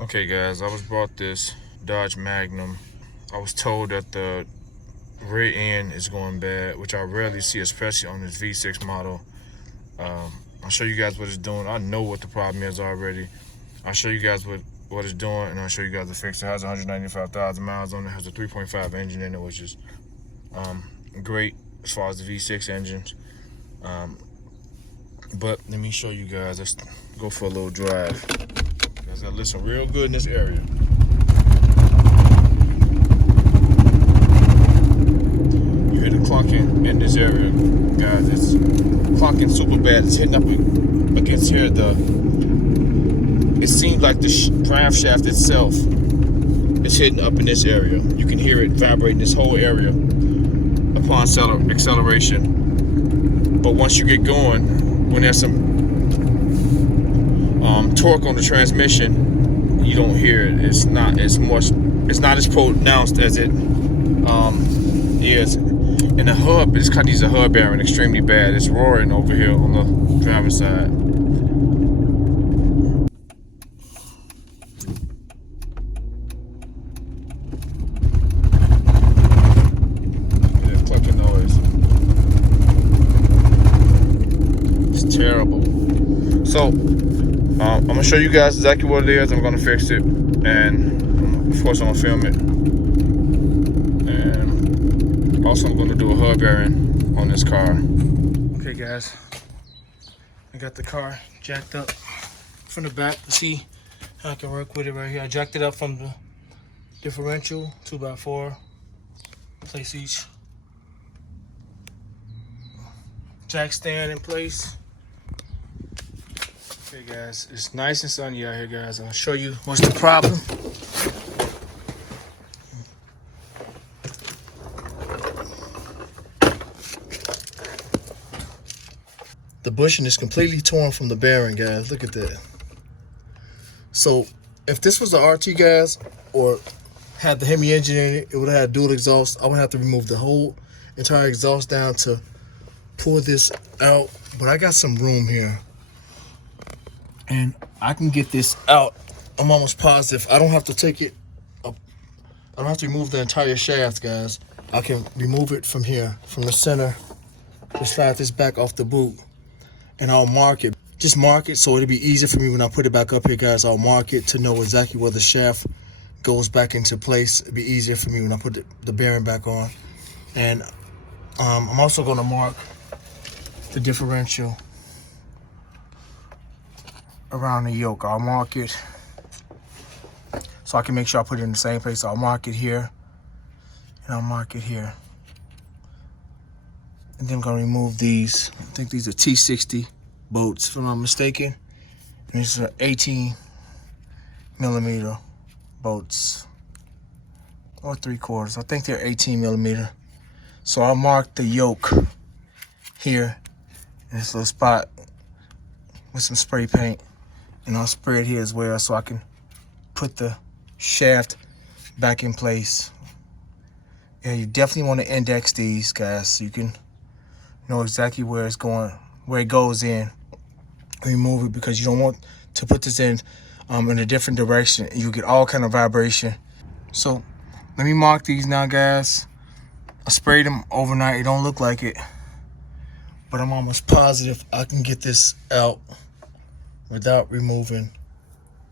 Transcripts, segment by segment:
Okay guys, I was bought this Dodge Magnum. I was told that the rear end is going bad, which I rarely see, especially on this V6 model. I'll show you guys what it's doing. I know what the problem is already. I'll show you guys what it's doing, and I'll show you guys the fix. It has 195,000 miles on it. It has a 3.5 engine in it, which is great as far as the V6 engines. But let me show you guys. Let's go for a little drive. You guys gotta listen real good in this area. You hear the clunking in this area, guys. It's clunking super bad. It's hitting up against here. It seems like the drive shaft itself is hitting up in this area. You can hear it vibrating this whole area upon acceleration. But once you get going, when there's some torque on the transmission, you don't hear it. It's not as pronounced as it is. And the hub, this car needs a hub bearing extremely bad. It's roaring over here on the driver's side. That clucking noise. It's terrible. So I'm gonna show you guys exactly what it is. I'm gonna fix it, and of course I'm gonna film it. And also I'm gonna do a hub bearing on this car. Okay guys, I got the car jacked up from the back to see how I can work with it right here. I jacked it up from the differential 2x4, place each jack stand in place. Okay guys, it's nice and sunny out here guys. I'll show you what's the problem. The bushing is completely torn from the bearing, guys. Look at that. So if this was the RT, guys, or had the Hemi engine in it, it would have had dual exhaust. I would have to remove the whole entire exhaust down to pull this out. But I got some room here, and I can get this out. I'm almost positive. I don't have to take it up. I don't have to remove the entire shaft, guys. I can remove it from here, from the center. Just slide this back off the boot, and I'll mark it. Just mark it so it'll be easier for me when I put it back up here, guys. I'll mark it to know exactly where the shaft goes back into place. It'll be easier for me when I put the bearing back on. And I'm also going to mark the differential around the yoke. I'll mark it so I can make sure I put it in the same place. I'll mark it here, and I'll mark it here. And then I'm gonna remove these. I think these are T60 bolts, if I'm not mistaken. And these are 18mm bolts, or 3/4. I think they're 18mm. So I'll mark the yoke here in this little spot with some spray paint. And I'll spray it here as well so I can put the shaft back in place. Yeah, you definitely want to index these, guys, so you can know exactly where it's going, where it goes in. Remove it, because you don't want to put this in a different direction. You get all kind of vibration. So let me mark these now, guys. I sprayed them overnight. It don't look like it, but I'm almost positive I can get this out without removing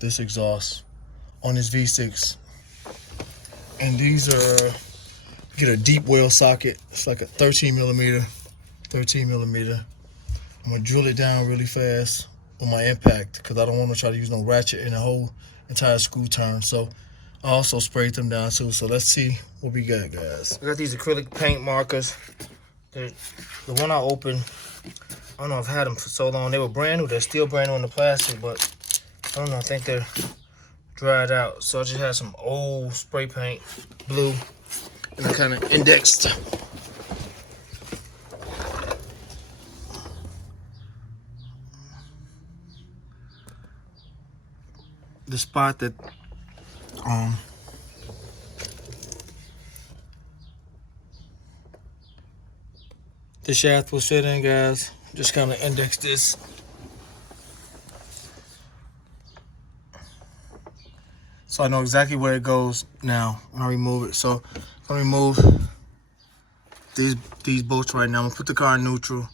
this exhaust on this V6. And these are, get a deep well socket. It's like a 13mm. I'm gonna drill it down really fast on my impact, because I don't want to try to use no ratchet in the whole entire screw turn. So I also sprayed them down too. So let's see what we got, guys. I got these acrylic paint markers. The one I opened, I don't know, I've had them for so long. They were brand new. They're still brand new in the plastic, but I don't know, I think they're dried out. So I just had some old spray paint, blue, and I kind of indexed the spot that the shaft will sit in, guys. Just kind of index this. So I know exactly where it goes now when I remove it. So I'm gonna remove these bolts right now. I'm gonna put the car in neutral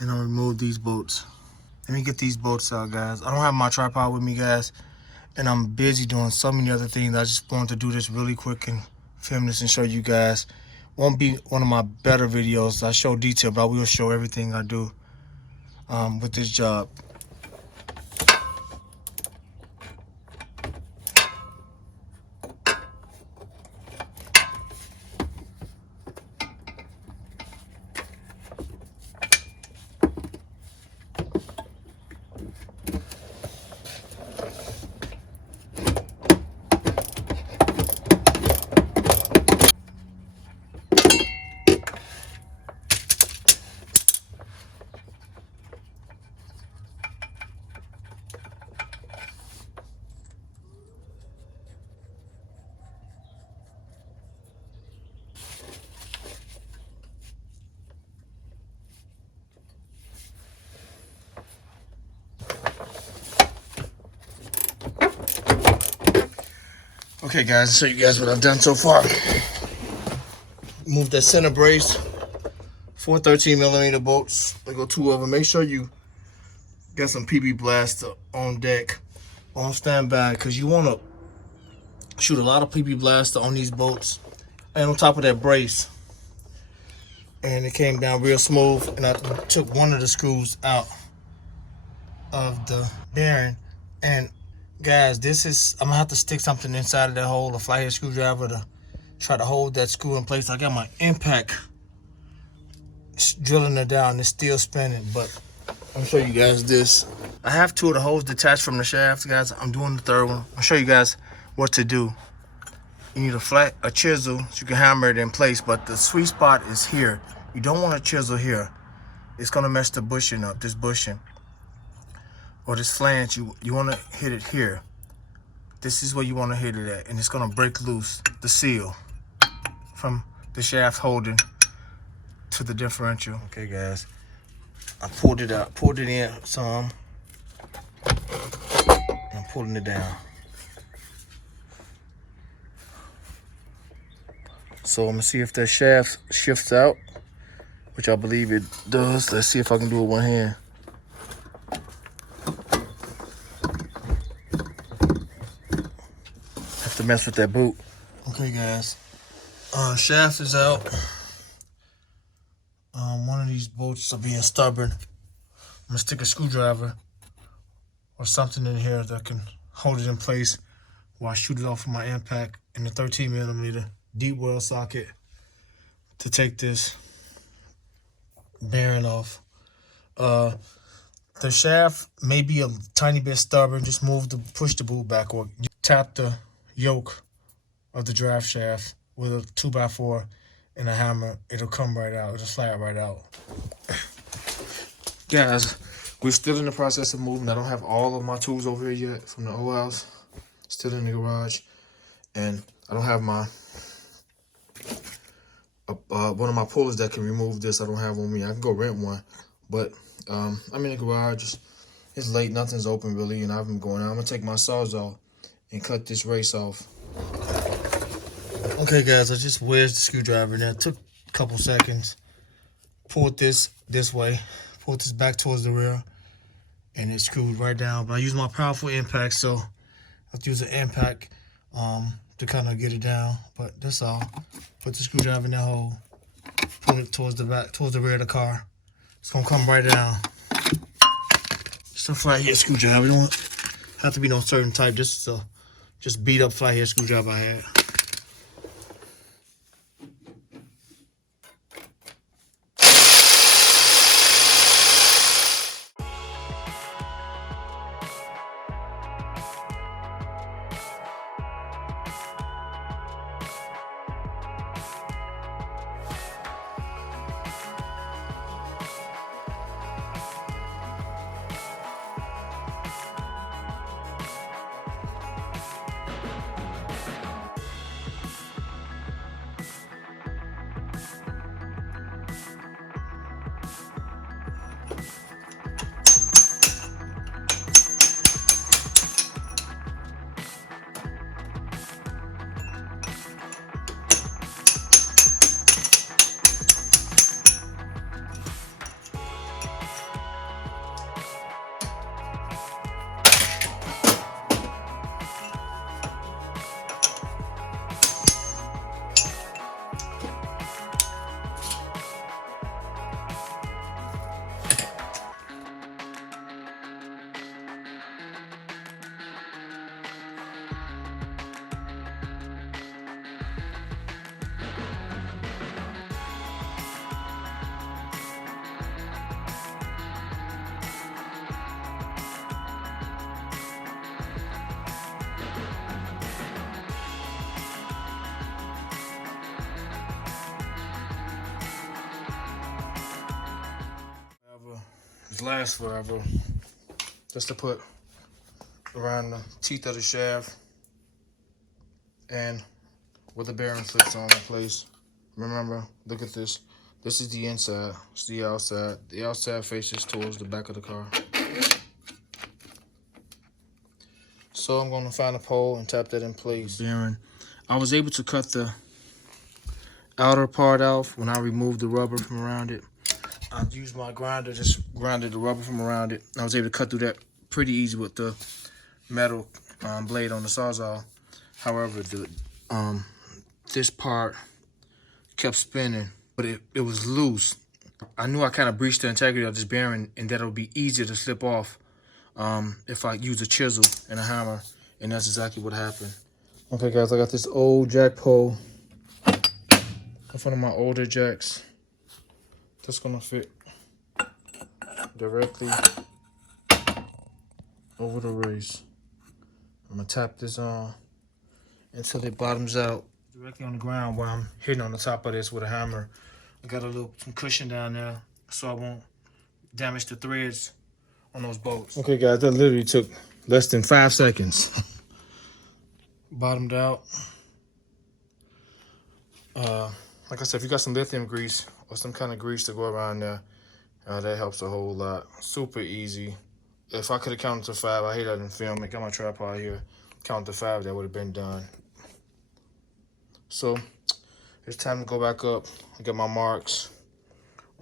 and I'll remove these bolts. Let me get these bolts out, guys. I don't have my tripod with me, guys, and I'm busy doing so many other things. I just wanted to do this really quick and film this and show you guys. Won't be one of my better videos. I show detail, but I will show everything I do with this job. Okay, guys, I'll show you guys what I've done so far. Move that center brace, 4 13mm bolts. I go 2 of them. Make sure you got some PB blaster on deck, on standby, because you want to shoot a lot of PB blaster on these bolts and on top of that brace. And it came down real smooth, and I took one of the screws out of the bearing. And guys, I'm gonna have to stick something inside of that hole, a flathead screwdriver, to try to hold that screw in place. I got my impact drilling it down. It's still spinning, but I'm gonna show you guys this. I have 2 of the holes detached from the shaft, guys. I'm doing the 3rd one. I'll show you guys what to do. You need a chisel so you can hammer it in place, but the sweet spot is here. You don't want to chisel here. It's gonna mess the bushing up, this bushing. Or this flange, you want to hit it here. This is where you want to hit it at, and it's going to break loose the seal from the shaft holding to the differential. Okay, guys, I pulled it out, pulled it in some, and I'm pulling it down. So I'm gonna see if that shaft shifts out, which I believe it does. Let's see if I can do it with one hand. To mess with that boot. Okay, guys, shaft is out. One of these bolts are being stubborn. I'm gonna stick a screwdriver or something in here that can hold it in place while I shoot it off of my impact in the 13mm deep well socket to take this bearing off. The shaft may be a tiny bit stubborn. Just push the boot back, or you tap the yoke of the drive shaft with a 2x4 and a hammer. It'll come right out. It'll slide right out. Guys, we're still in the process of moving. I don't have all of my tools over here yet from the old house. Still in the garage, and I don't have my one of my pullers that can remove this. I don't have on me. I can go rent one, but I'm in the garage. It's late. Nothing's open really, and I've been going out. I'm gonna take my sawzall and cut this race off. Okay, guys, I just wedged the screwdriver in there. It took a couple seconds. Pulled this way, pulled this back towards the rear, and it screwed right down. But I use my powerful impact, so I have to use an impact to kind of get it down. But that's all. Put the screwdriver in that hole, pull it towards the back, towards the rear of the car. It's gonna come right down. Just a flathead screwdriver. You don't have to be no certain type. Just beat up flathead screwdriver I had. these last forever. Just to put around the teeth of the shaft and where the bearing fits on in place. Remember, look at this. This is the inside. It's the outside. The outside faces towards the back of the car. So I'm going to find a pole and tap that in place. Bearing. I was able to cut the outer part off when I removed the rubber from around it. I used my grinder, just grinded the rubber from around it. I was able to cut through that pretty easy with the metal blade on the Sawzall. However, this part kept spinning, but it was loose. I knew I kind of breached the integrity of this bearing and that it would be easier to slip off if I use a chisel and a hammer, and that's exactly what happened. Okay guys, I got this old jack pole in front of my older jacks. That's gonna fit directly over the race. I'm gonna tap this on until it bottoms out directly on the ground while I'm hitting on the top of this with a hammer. I got some cushion down there so I won't damage the threads on those bolts. Okay guys, that literally took less than 5 seconds. Bottomed out. Like I said, if you got some lithium grease or some kind of grease to go around there, that helps a whole lot. Super easy. If I could have counted to 5, I hate that in film. I got my tripod here. Count to 5, that would have been done. So it's time to go back up. I got my marks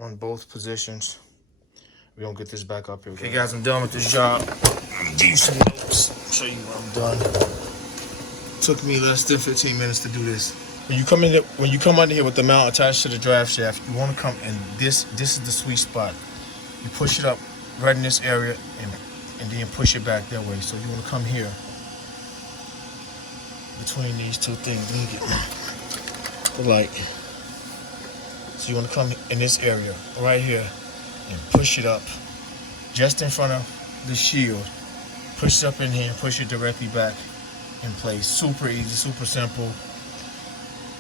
on both positions. We're gonna get this back up here. Okay guys, I'm done with this job. Give you some notes. Show you what I'm done. Took me less than 15 minutes to do this. When you come under here with the mount attached to the drive shaft, you want to come in this is the sweet spot. You push it up right in this area and then push it back that way. So you want to come here between these two things. Let me get the light. So you want to come in this area right here and push it up just in front of the shield. Push it up in here and push it directly back in place. Super easy, super simple.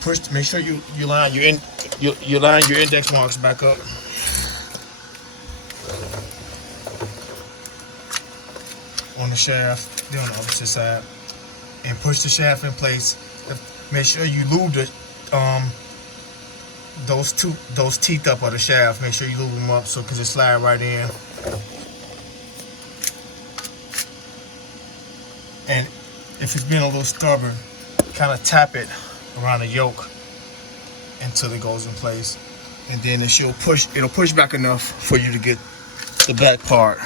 Push. Make sure you line your index marks back up. On the shaft, then on the opposite side, and push the shaft in place. Make sure you lube those teeth up of the shaft. Make sure you lube them up so because it slide right in. And if it's been a little stubborn, kind of tap it around the yoke until it goes in place, and then it'll push back enough for you to get the back part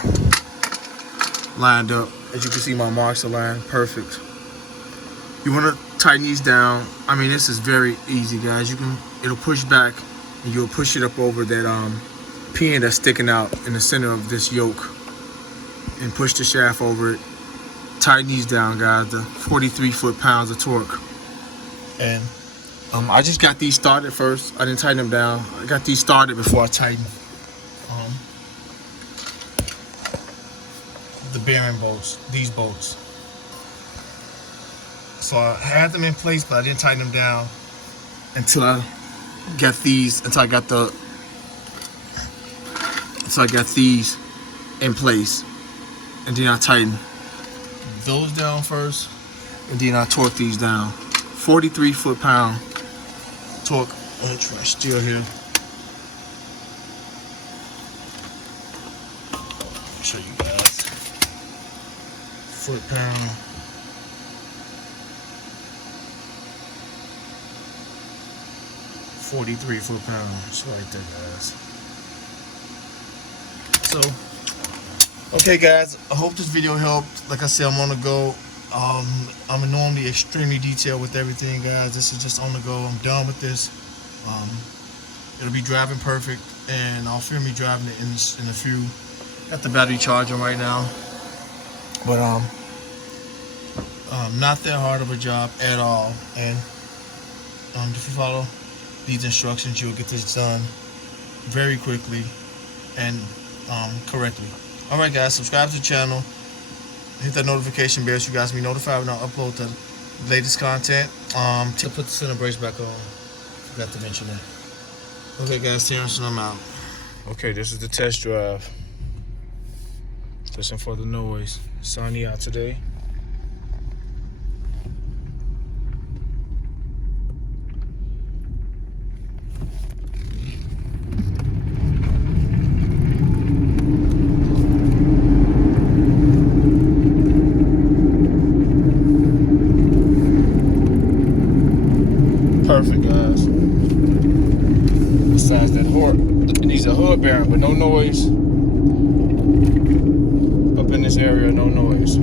lined up. As you can see, my marks are lined perfect. You want to tighten these down. I mean, this is very easy, guys. It'll push back, and you'll push it up over that pin that's sticking out in the center of this yoke, and push the shaft over it. Tighten these down, guys. The 43 foot-pounds of torque. And I just got these started first. I didn't tighten them down. I got these started before I tightened the bearing bolts, these bolts. So I had them in place, but I didn't tighten them down until I got these in place. And then I tightened those down first, and then I torque these down. 43 foot-pound torque. I'm gonna try steel here. Show you guys. Foot-pound. 43 foot-pounds right there, guys. So, okay, guys. I hope this video helped. Like I said, I'm on the go. I'm normally extremely detailed with everything, guys. This is just on the go. I'm done with this. It'll be driving perfect, and I'll film me driving it in a few. Got the battery charging right now, but not that hard of a job at all. And if you follow these instructions, you'll get this done very quickly and correctly. All right, guys, subscribe to the channel. Hit that notification bell so you guys can be notified when I upload the latest content. To put the center brace back on. Forgot to mention that. Okay, guys, Terrence, and I'm out. Okay, this is the test drive. Listen for the noise. Sunny out today. Perfect, guys. Besides that it needs a hood bearing, but no noise. Up in this area, no noise.